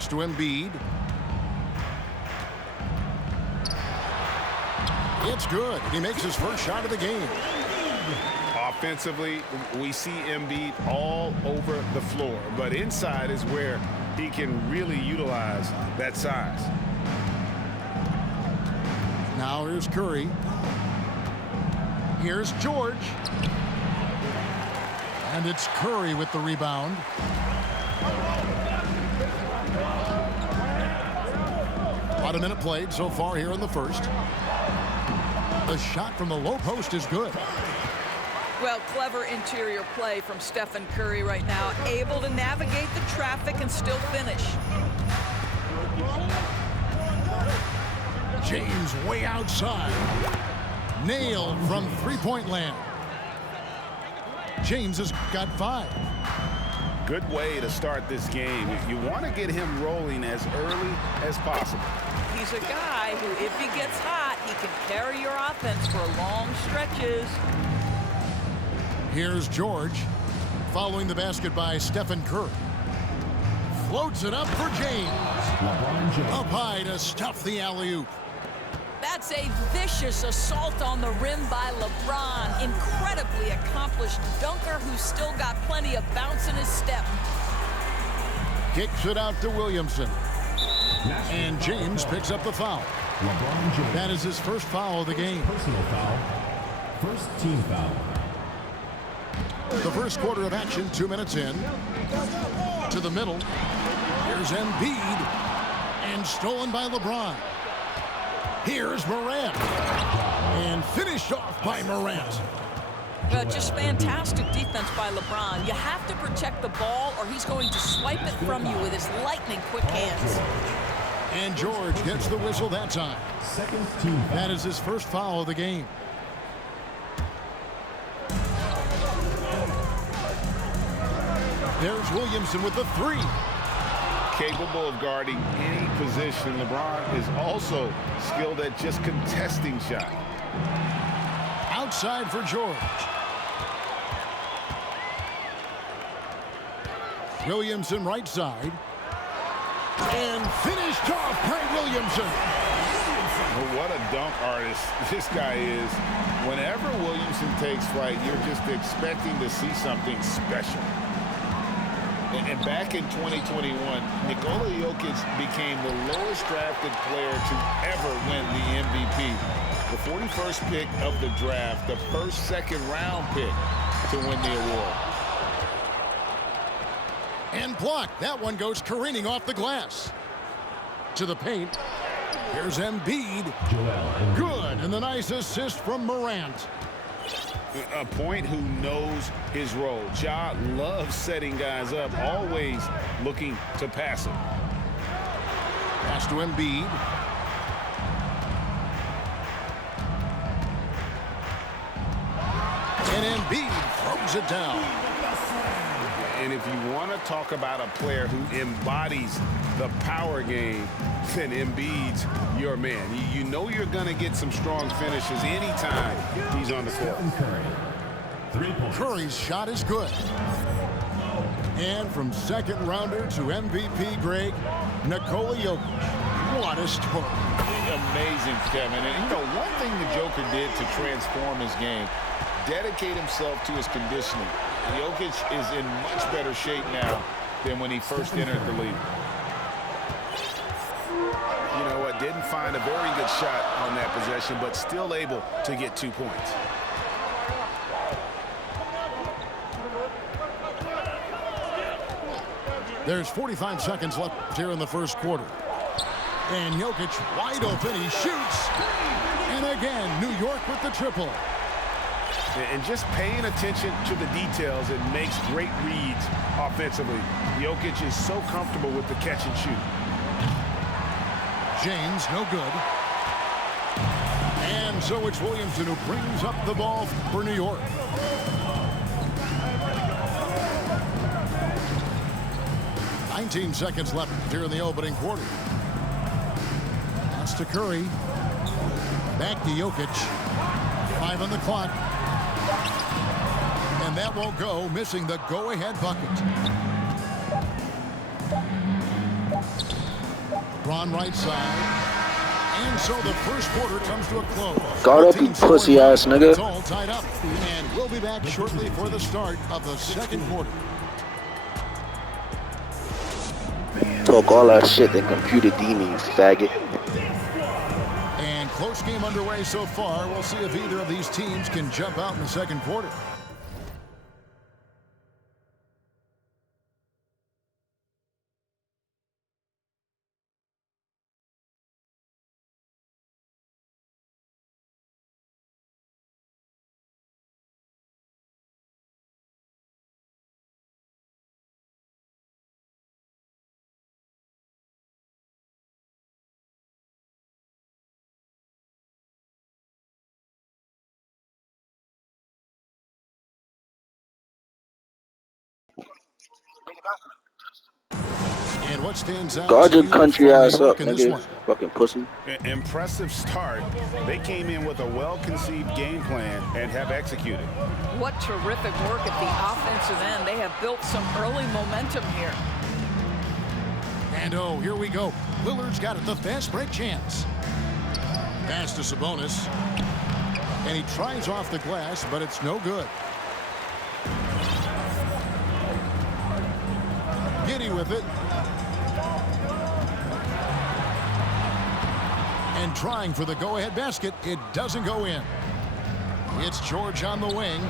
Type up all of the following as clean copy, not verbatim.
Pass to Embiid. It's good. He makes his first shot of the game. Offensively, we see Embiid all over the floor, but inside is where he can really utilize that size. Now here's Curry. Here's George. And it's Curry with the rebound. About a minute played so far here in the first. The shot from the low post is good. Well, clever interior play from Stephen Curry right now, able to navigate the traffic and still finish. James way outside. Nailed from three-point land. James has got 5. Good way to start this game. You want to get him rolling as early as possible. He's a guy who, if he gets hot, he can carry your offense for long stretches. Here's George. Following the basket by Stephen Curry. Floats it up for James. Up high to stuff the alley-oop. That's a vicious assault on the rim by LeBron. Incredibly accomplished dunker who's still got plenty of bounce in his step. Kicks it out to Williamson. And James picks up the foul. That is his first foul of the game. Personal foul. First team foul. The first quarter of action, 2 minutes in. To the middle. Here's Embiid. And stolen by LeBron. Here's Morant. And finished off by Morant. Just fantastic defense by LeBron. You have to protect the ball or he's going to swipe it from you with his lightning-quick hands. And George gets the whistle that time. Second team foul. That is his first foul of the game. There's Williamson with the 3. Capable of guarding any position. LeBron is also skilled at just contesting shots. Outside for George. Williamson right side. And finished off by Williamson. Well, what a dunk artist this guy is. Whenever Williamson takes flight, you're just expecting to see something special. And back in 2021, Nikola Jokic became the lowest drafted player to ever win the MVP. The 41st pick of the draft, the first second-round pick to win the award. And blocked. That one goes careening off the glass. To the paint. Here's Embiid. Good. And the nice assist from Morant. A point who knows his role. Ja loves setting guys up, always looking to pass it. Pass to Embiid. And Embiid throws it down. And if you want to talk about a player who embodies the power game, then Embiid's your man. You know you're going to get some strong finishes anytime he's on the court. Curry's shot is good. And from second rounder to MVP, Greg, Nikola Jokic. What a story. Amazing, Kevin. And, you know, one thing the Joker did to transform his game, dedicate himself to his conditioning. Jokic is in much better shape now than when he first entered the league. You know what? Didn't find a very good shot on that possession, but still able to get 2 points. There's 45 seconds left here in the first quarter. And Jokic wide open. He shoots. And again, New York with the triple. And just paying attention to the details, it makes great reads offensively. Jokic is so comfortable with the catch and shoot. James, no good. And so it's Williamson who brings up the ball for New York. "19 seconds left here in the opening quarter. That's to Curry. Back to Jokic. 5 on the clock. And that won't go, missing the go-ahead bucket. LeBron right side. And so the first quarter comes to a close. Guard up, you pussy-ass nigga. It's all tied up. And we'll be back shortly for the start of the second quarter. Talk all that shit, then computer D me, faggot. And close game underway so far. We'll see if either of these teams can jump out in the second quarter. And what stands out? Guard your to you country from ass New York up, in this nigga. one? Fucking pussy. Impressive start. They came in with a well-conceived game plan and have executed. What terrific work at the offensive end. They have built some early momentum here. And oh, here we go. Lillard's got it, the fast break chance. Pass to Sabonis. And he tries off the glass, but it's no good. Giddey with it. And trying for the go-ahead basket. It doesn't go in. It's George on the wing.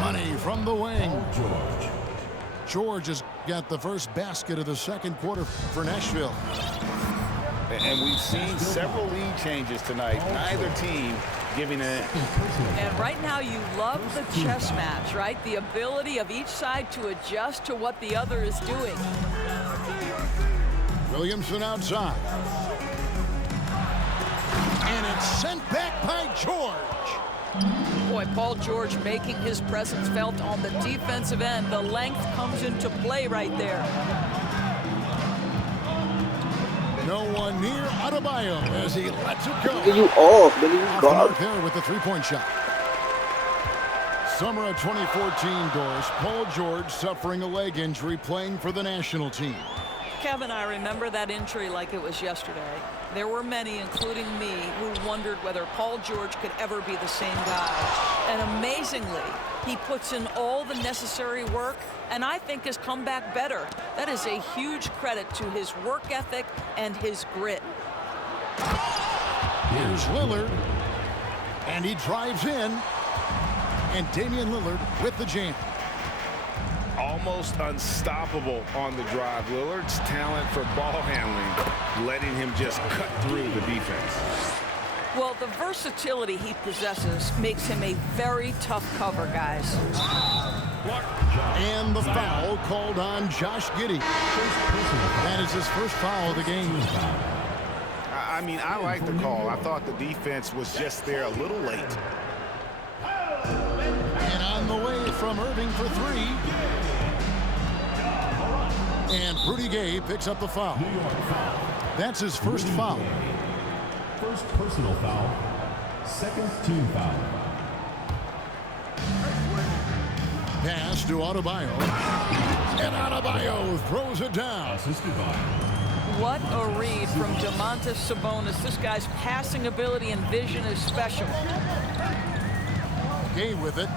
Money from the wing. George has got the first basket of the second quarter for Nashville. And we've seen several lead changes tonight. Neither team giving it. And right now you love the chess match, right? The ability of each side to adjust to what the other is doing. Williamson outside. And it's sent back by George. Boy, Paul George making his presence felt on the defensive end. The length comes into play right there. No one near Adebayo as he lets it go. Get you off, nigga. You Off the guard. mark there with the three-point shot. Summer of 2014, Doris. Paul George suffering a leg injury playing for the national team. Kevin, I remember that injury like it was yesterday. There were many, including me, who wondered whether Paul George could ever be the same guy. And amazingly, he puts in all the necessary work and I think has come back better. That is a huge credit to his work ethic and his grit. Here's Lillard. And he drives in. And Damian Lillard with the jam. Almost unstoppable on the drive. Lillard's talent for ball handling, letting him just cut through the defense. Well, the versatility he possesses makes him a very tough cover, guys. And the foul called on Josh Giddey. That is his first foul of the game. I mean, I like the call. I thought the defense was just there a little late. And on the way from Irving for three. And Rudy Gay picks up the foul. That's his first foul. First personal foul. Second team foul. Pass to Adebayo. And Adebayo throws it down. Assisted by. What a read from Domantas Sabonis. This guy's passing ability and vision is special. Gay with it.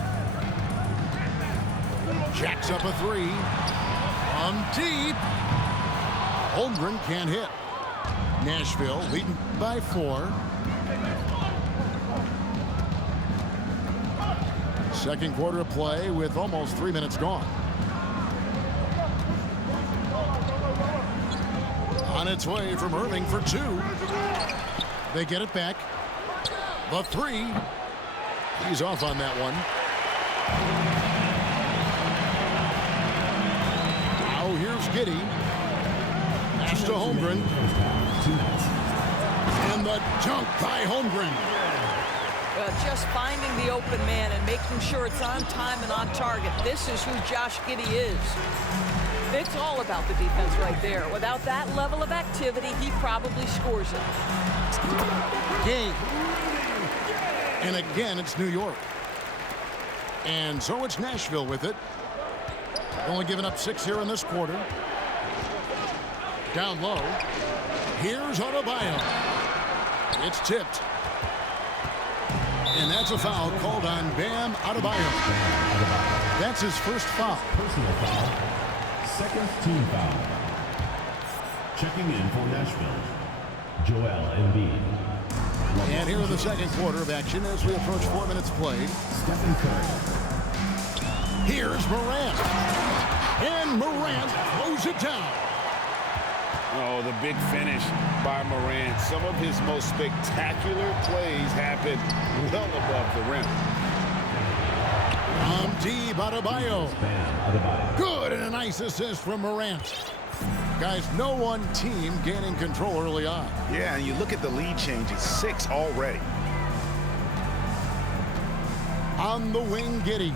Jacks up a three. From deep. Holmgren can't hit. Nashville leading by 4. Second quarter of play with almost 3 minutes gone. On its way from Irving for 2. They get it back. The 3. He's off on that one. Now here's Giddey. Pass to Holmgren. And the dunk by Holmgren. Just finding the open man and making sure it's on time and on target. This is who Josh Giddey is. It's all about the defense right there. Without that level of activity, he probably scores it. Game. And again, it's New York. And so it's Nashville with it. Only giving up 6 here in this quarter. Down low. Here's Adebayo. It's tipped. And that's a foul called on Bam Adebayo. That's his first foul. Personal foul. Second team foul. Checking in for Nashville, Joel Embiid. And here in the second quarter of action as we approach 4 minutes played. Stephen Curry. Here's Morant. And Morant throws it down. Oh, the big finish by Morant. Some of his most spectacular plays happen well above the rim. Deep Adebayo. Good, and a nice assist from Morant. Guys, no one team gaining control early on. Yeah, and you look at the lead changes, 6 already. On the wing, Giddey.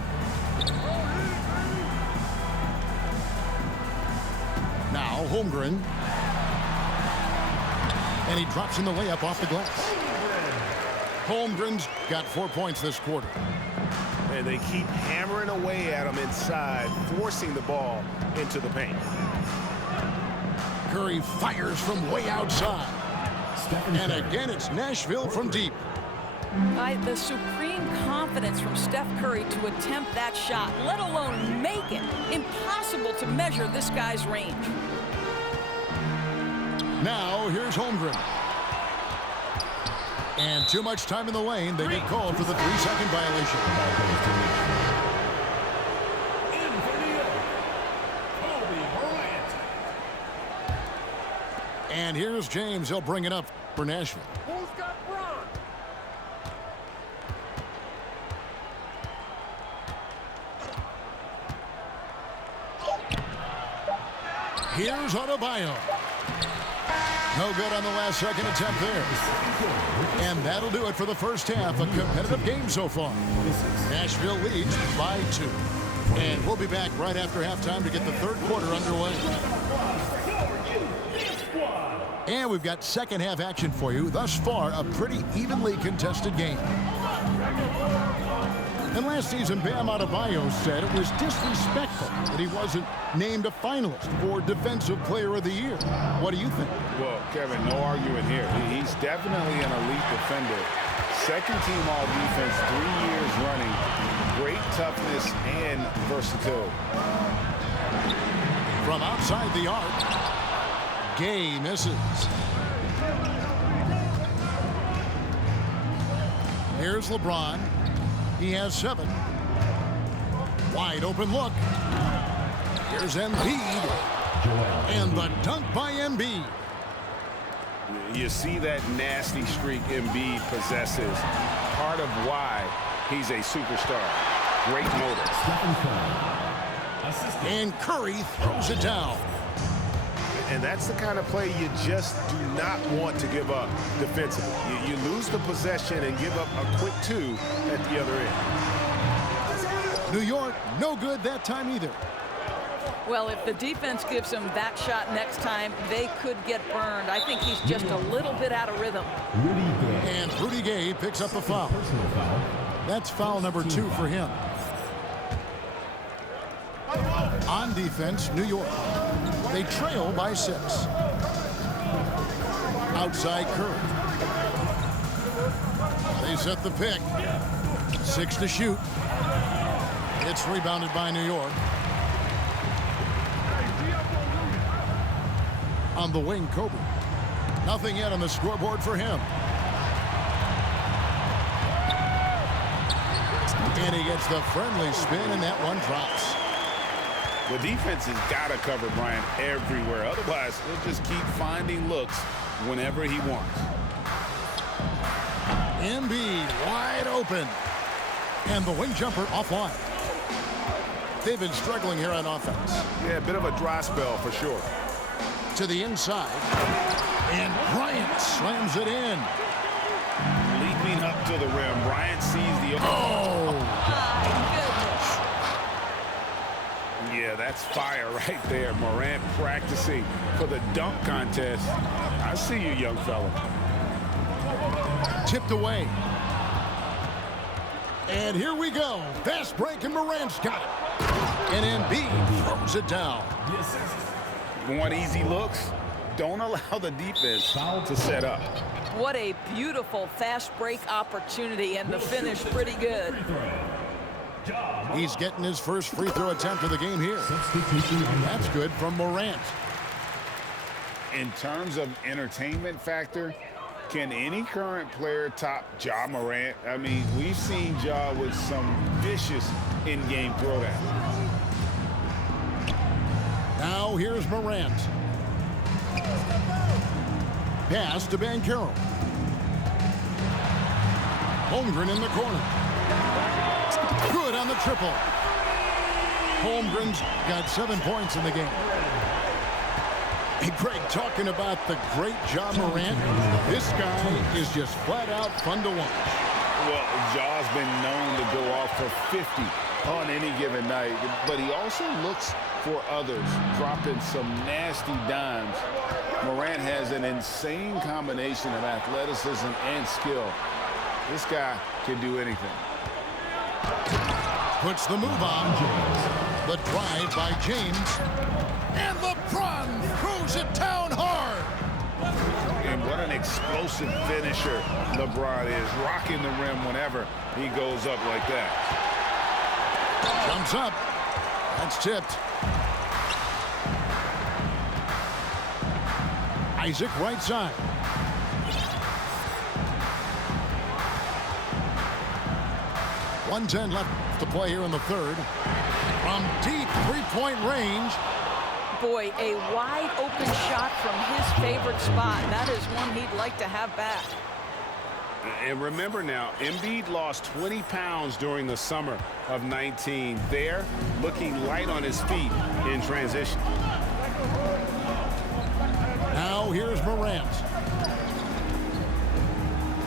Now, Holmgren. And he drops in the layup off the glass. Holmgren's got 4 points this quarter. And they keep hammering away at him inside, forcing the ball into the paint. Curry fires from way outside. And again, it's Nashville from deep. The supreme confidence from Steph Curry to attempt that shot, let alone make it. Impossible to measure this guy's range. Now, here's Holmgren. And too much time in the lane. They get called for the 3-second violation. And here's James. He'll bring it up for Nashville. Who's got Bron? Here's Adebayo. No good on the last second attempt there. And that'll do it for the first half. A competitive game so far. Nashville leads by 2. And we'll be back right after halftime to get the third quarter underway. And we've got second half action for you. Thus far, a pretty evenly contested game. And last season, Bam Adebayo said it was disrespectful that he wasn't named a finalist for Defensive Player of the Year. What do you think? Well, Kevin, no arguing here. He's definitely an elite defender. Second team all defense, 3 years running. Great toughness and versatility. From outside the arc, Gay misses. Here's LeBron. He has 7. Wide open look. Here's Embiid. And the dunk by Embiid. You see that nasty streak Embiid possesses. Part of why he's a superstar. Great motor. And Curry throws it down. And that's the kind of play you just do not want to give up defensively. You lose the possession and give up a quick 2 at the other end. New York, no good that time either. Well, if the defense gives him that shot next time, they could get burned. I think he's just a little bit out of rhythm. And Rudy Gay picks up the foul. That's foul number 2 for him. On defense, New York. They trail by 6. Outside Curry. They set the pick. 6 to shoot. It's rebounded by New York. On the wing, Kobe. Nothing yet on the scoreboard for him. And he gets the friendly spin, and that one drops. The defense has got to cover Bryant everywhere. Otherwise, he'll just keep finding looks whenever he wants. Embiid wide open. And the wing jumper offline. They've been struggling here on offense. Yeah, a bit of a dry spell for sure. To the inside. And Bryant slams it in. Leaping up to the rim. Bryant sees the... Oh! Yeah, that's fire right there. Morant practicing for the dunk contest. I see you, young fella. Tipped away. And here we go. Fast break, and Morant's got it. And Embiid throws it down. Want easy looks? Don't allow the defense to set up. What a beautiful fast break opportunity, and the finish pretty good. He's getting his first free throw attempt of the game here. That's good from Morant. In terms of entertainment factor, can any current player top Ja Morant? I mean, we've seen Ja with some vicious in-game throwdown. Now here's Morant. Pass to Banchero. Holmgren in the corner. Good on the triple. Holmgren's got 7 points in the game. Hey, Greg, talking about the great Ja Morant, this guy is just flat out fun to watch. Well, Ja's been known to go off for 50 on any given night, but he also looks for others, dropping some nasty dimes. Morant has an insane combination of athleticism and skill. This guy can do anything. Puts the move on. The drive by James. And LeBron throws it down hard. And what an explosive finisher LeBron is, rocking the rim whenever he goes up like that. Jumps up. That's tipped. Isaac right side. .110 left to play here in the third. From deep three-point range. Boy, a wide open shot from his favorite spot. That is one he'd like to have back. And remember now, Embiid lost 20 pounds during the summer of 19. There, looking light on his feet in transition. Now here's Morant.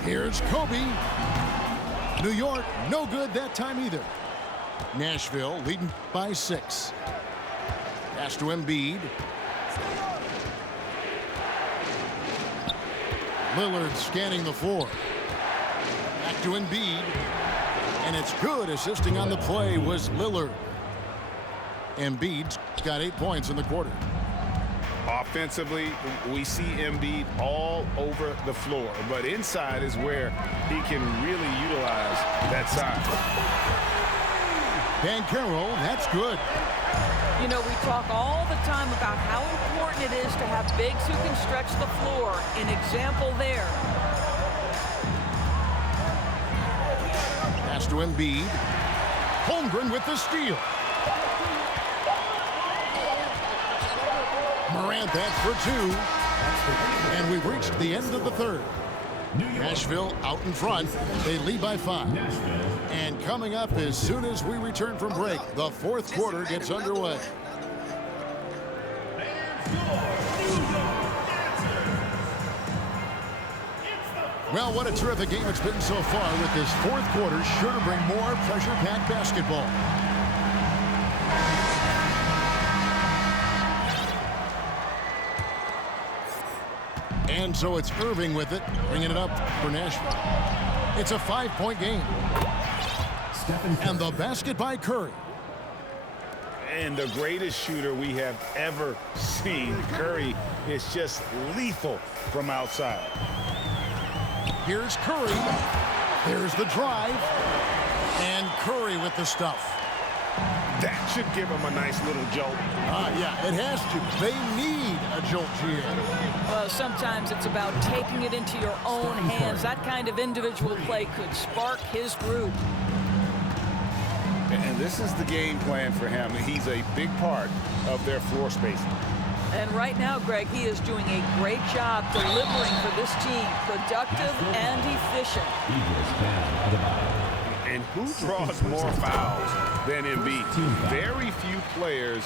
Here's Kobe. New York, no good that time either. Nashville leading by 6. Pass to Embiid. Lillard scanning the floor. Back to Embiid. And it's good. Assisting on the play was Lillard. Embiid's got 8 points in the quarter. Offensively, we see Embiid all over the floor, but inside is where he can really utilize that size. Banchero, that's good. You know, we talk all the time about how important it is to have bigs who can stretch the floor. An example there. Pass to Embiid. Holmgren with the steal. Morant, that's for 2. And we've reached the end of the third. Nashville out in front. They lead by 5. And coming up as soon as we return from break, the fourth quarter gets underway. Well, what a terrific game it's been so far, with this fourth quarter sure to bring more pressure-packed basketball. And so it's Irving with it, bringing it up for Nashville. It's a 5-point game. And the basket by Curry. And the greatest shooter we have ever seen. Curry is just lethal from outside. Here's Curry. There's the drive. And Curry with the stuff. That should give him a nice little jolt. Yeah, it has to. They need a jolt here. Well, sometimes it's about taking it into your own hands. That kind of individual play could spark his group. And this is the game plan for him. He's a big part of their floor spacing. And right now, Greg, he is doing a great job delivering for this team. Productive and efficient. And who draws more fouls than Embiid? Very few players,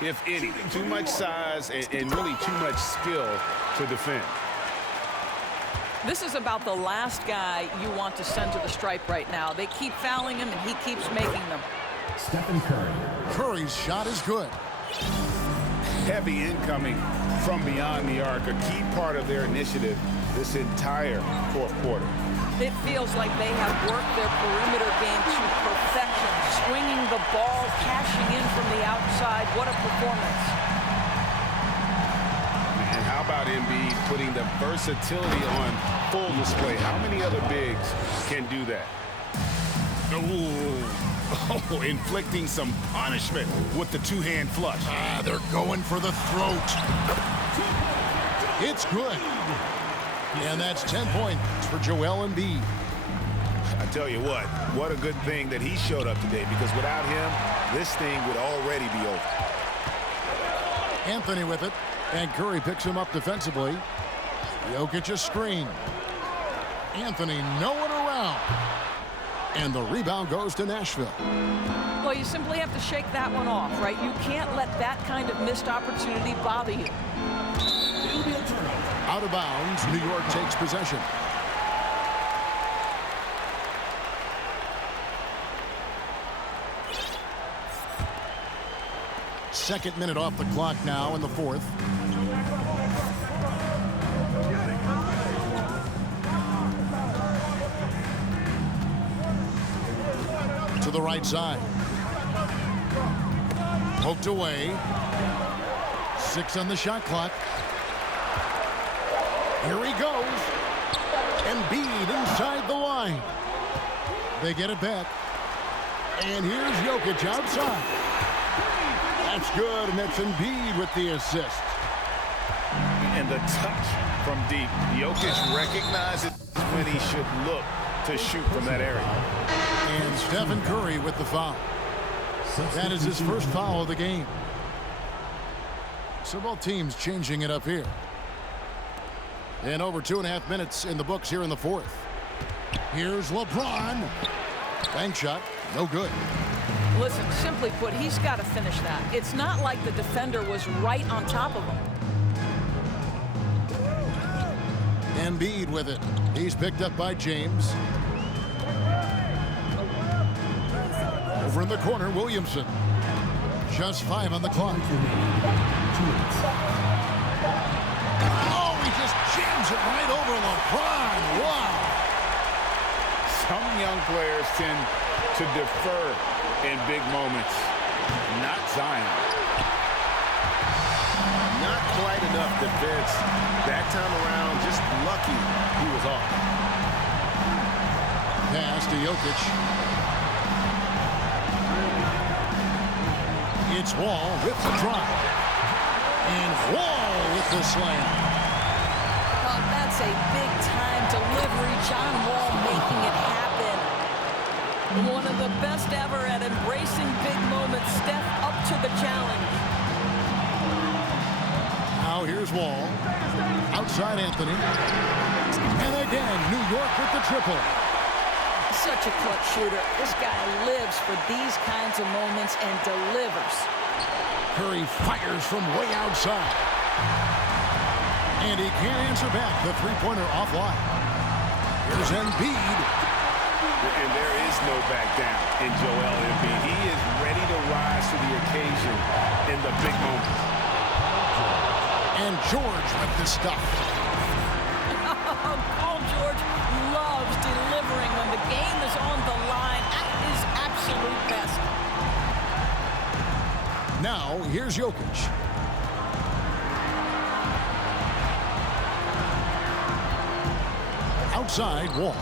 if any. Too much size and really too much skill to defend. This is about the last guy you want to send to the stripe right now. They keep fouling him, and he keeps making them. Stephen Curry. Curry's shot is good. Heavy incoming from beyond the arc, a key part of their initiative this entire fourth quarter. It feels like they have worked their perimeter game to perfection, swinging the ball, cashing in from the outside. What a performance. And how about Embiid putting the versatility on full display? How many other bigs can do that? Oh, inflicting some punishment with the two-hand flush. They're going for the throat. It's good. And that's 10 points for Joel Embiid. I tell you what a good thing that he showed up today, because without him, this thing would already be over. Anthony with it, and Curry picks him up defensively. Jokic a screen. Anthony no one around. And the rebound goes to Nashville. Well, you simply have to shake that one off, right? You can't let that kind of missed opportunity bother you. Out of bounds, New York takes possession. Second minute off the clock now in the fourth. To the right side. Poked away. 6 on the shot clock. Here he goes. Embiid inside the line. They get it back. And here's Jokic outside. That's good, and that's Embiid with the assist. And the touch from deep. Jokic recognizes when he should look to shoot from that area. And Stephen Curry with the foul. That is his first foul of the game. So both teams changing it up here. And over 2.5 minutes in the books here in the fourth. Here's LeBron. Bank shot, no good. Listen, simply put, he's got to finish that. It's not like the defender was right on top of him. Embiid with it. He's picked up by James. Over in the corner, Williamson. Just 5 on the clock. Oh, he just jams it right over LeBron. Wow. Some young players tend to defer in big moments. Not Zion. Not quite enough defense that time around. Just lucky he was off. Pass to Jokic. It's Wall with the drive. And Wall with the slam. Oh, that's a big-time delivery. John Wall making it happen. One of the best ever at embracing big moments. Step up to the challenge. Now here's Wall. Outside Anthony. And again, New York with the triple. Such a clutch shooter. This guy lives for these kinds of moments and delivers. Curry fires from way outside. And he can't answer back. The three-pointer offline. Here's Embiid. And there is no back down in Joel Embiid. He is ready to rise to the occasion in the big moments. And George with the stuff. Paul George loves delivering when the game is on the line at his absolute best. Now, here's Jokic. Outside, Wall.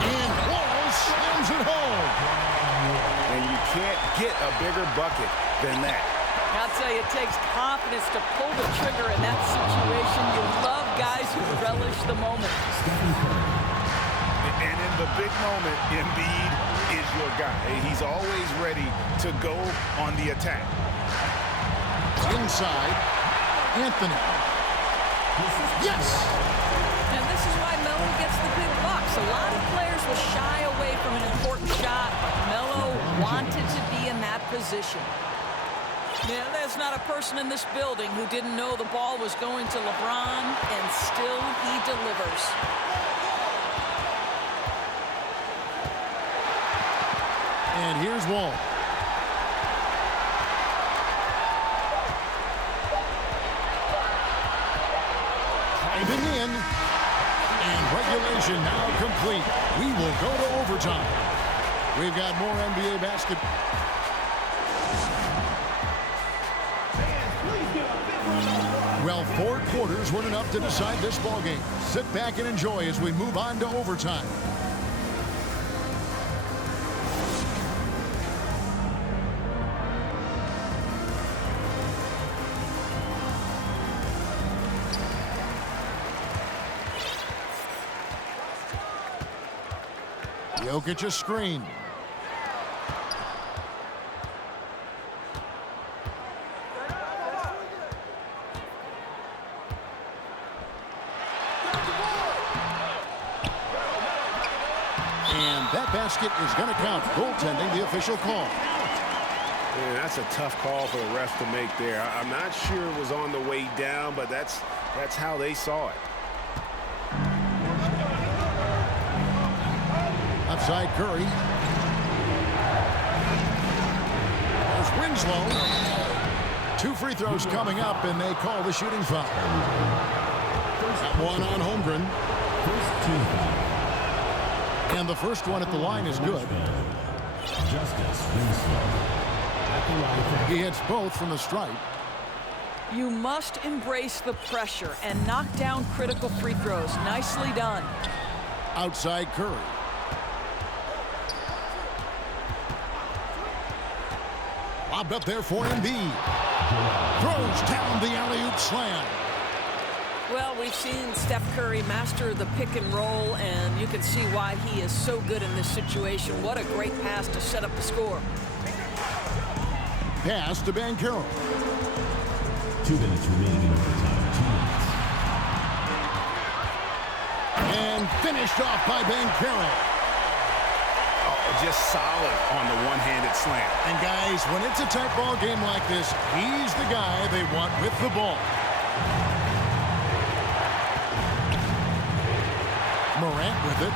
And Wall slams it home. And you can't get a bigger bucket than that. I'll tell you, it takes confidence to pull the trigger in that situation. You love guys who relish the moment. And in the big moment, Embiid is your guy. He's always ready to go on the attack. Inside, Anthony. Yes! And this is why Melo gets the big bucks. A lot of players will shy away from an important shot, but Melo wanted to be in that position. Yeah, there's not a person in this building who didn't know the ball was going to LeBron, and still he delivers. And here's Wall. Driving in, Collision now complete. We will go to overtime. We've got more NBA basketball. Well, 4 quarters weren't enough to decide this ballgame. Sit back and enjoy as we move on to overtime. Jokic a screen. And that basket is going to count. Goaltending, the official call. Man, that's a tough call for the ref to make there. I'm not sure it was on the way down, but that's how they saw it. Outside Curry. There's Winslow. 2 free throws coming up, and they call the shooting foul. One on Holmgren. And the first one at the line is good. He hits both from the stripe. You must embrace the pressure and knock down critical free throws. Nicely done. Outside Curry. Lobbed up there for Embiid. Throws down the alley-oop slam. Well, we've seen Steph Curry master the pick and roll, and you can see why he is so good in this situation. What a great pass to set up the score. Pass to Banchero. 2 minutes remaining in overtime. 2 minutes. And finished off by Banchero. Just solid on the one-handed slam. And guys, when it's a tight ball game like this, he's the guy they want with the ball. Morant with it.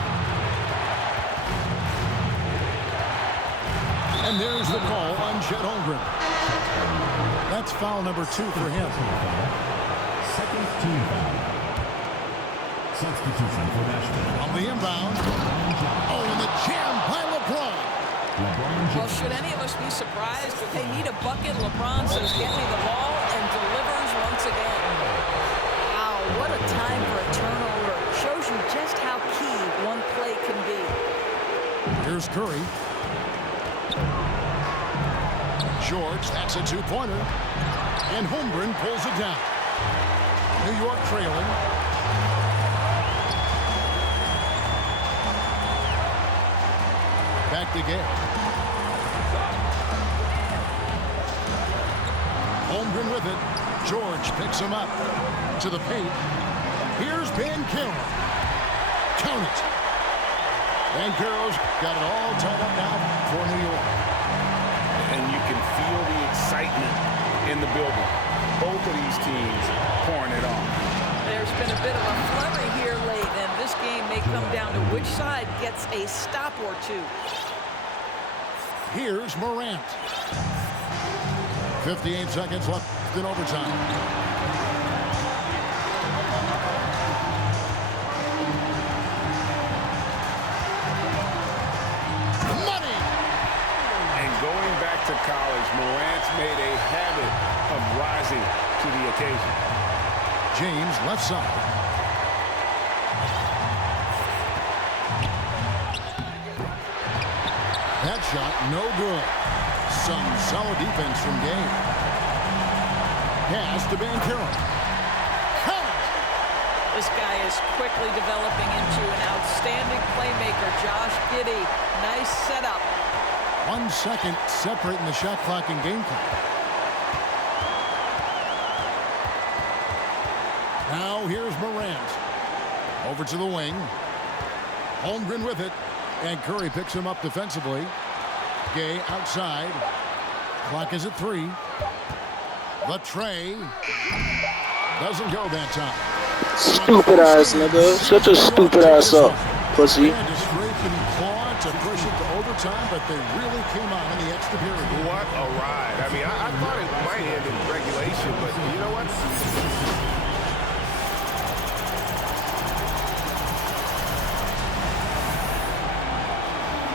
And there's the call on Chet Holmgren. That's foul number 2 for him. Second team foul. Substitution for Nashville. On the inbound. Oh, and the jam by LeBron. Well, should any of us be surprised if they need a bucket? LeBron says, get me the ball, and delivers once again. Wow, what a time for a turnover. Shows you just how key one play can be. Here's Curry. George, that's a 2-pointer. And Holmgren pulls it down. New York trailing. Back to Gale. Holmgren with it. George picks him up to the paint. Here's Banchero. Count it. Banchero's got it all tied up now for New York. And you can feel the excitement in the building. Both of these teams pouring it on. There's been a bit of a flurry here late, and this game may come down to which side gets a stop or two. Here's Morant. 58 seconds left in overtime. Money! And going back to college, Morant's made a habit of rising to the occasion. James left side. That shot no good. Some solid defense from Game. Pass to Banchero. This guy is quickly developing into an outstanding playmaker. Josh Giddey, nice setup. 1 second separating the shot clock and game clock. Now here's Morant. Over to the wing. Holmgren with it. And Curry picks him up defensively. Gay outside. Clock is at 3. The tray. Doesn't go that time. Stupid ass nigga. Shut your stupid ass up, pussy. They had to scrape and claw to push it to overtime, but they really came on in the extra period. What a ride. I mean, I thought it might end in regulation, but you know what?